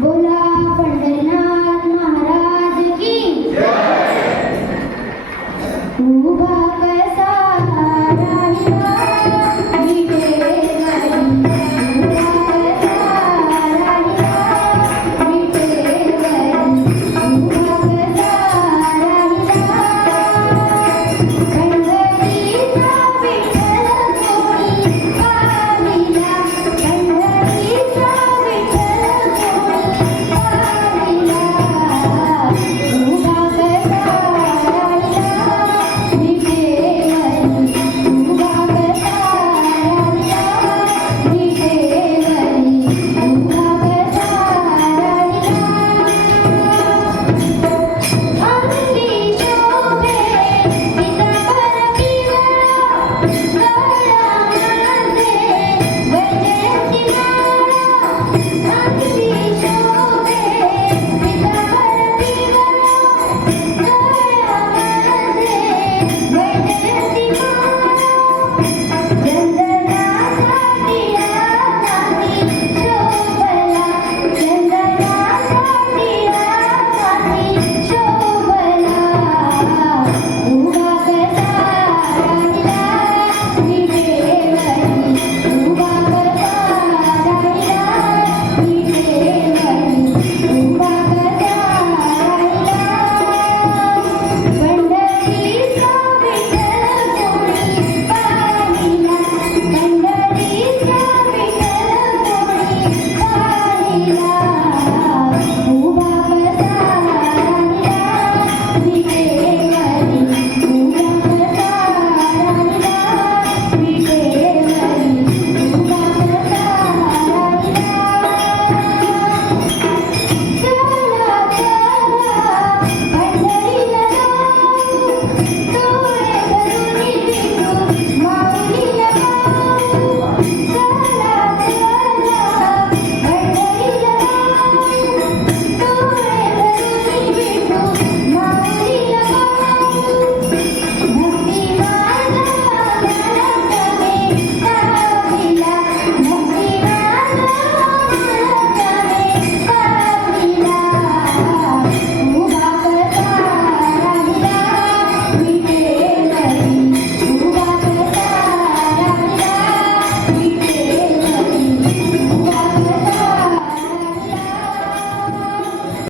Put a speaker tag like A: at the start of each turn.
A: बोला पंढरनाथ महाराज की।